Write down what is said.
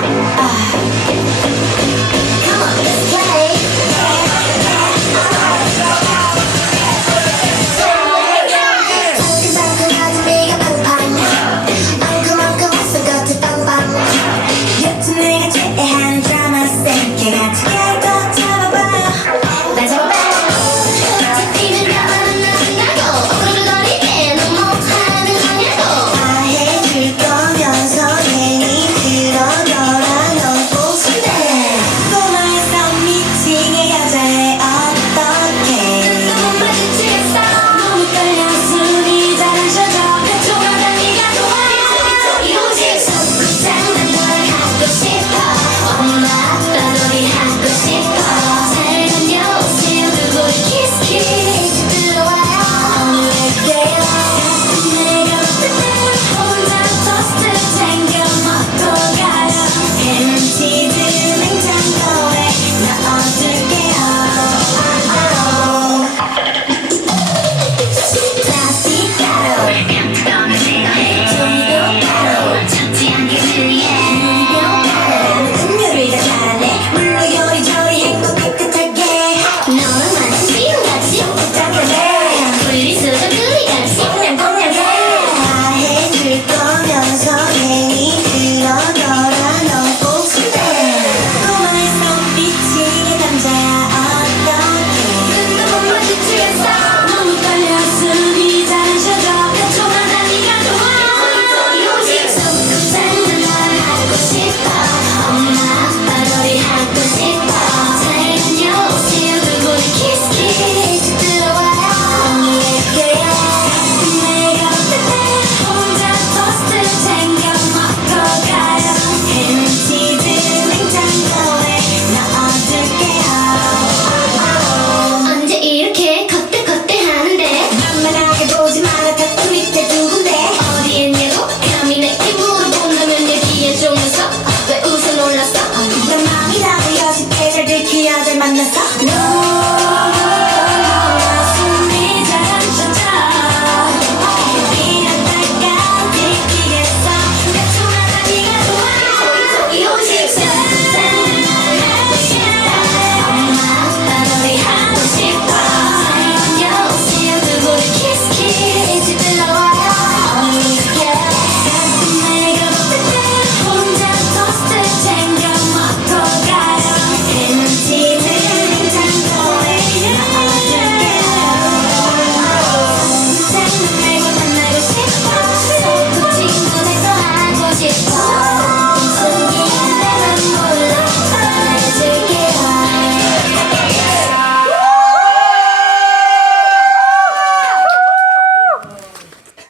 Ah.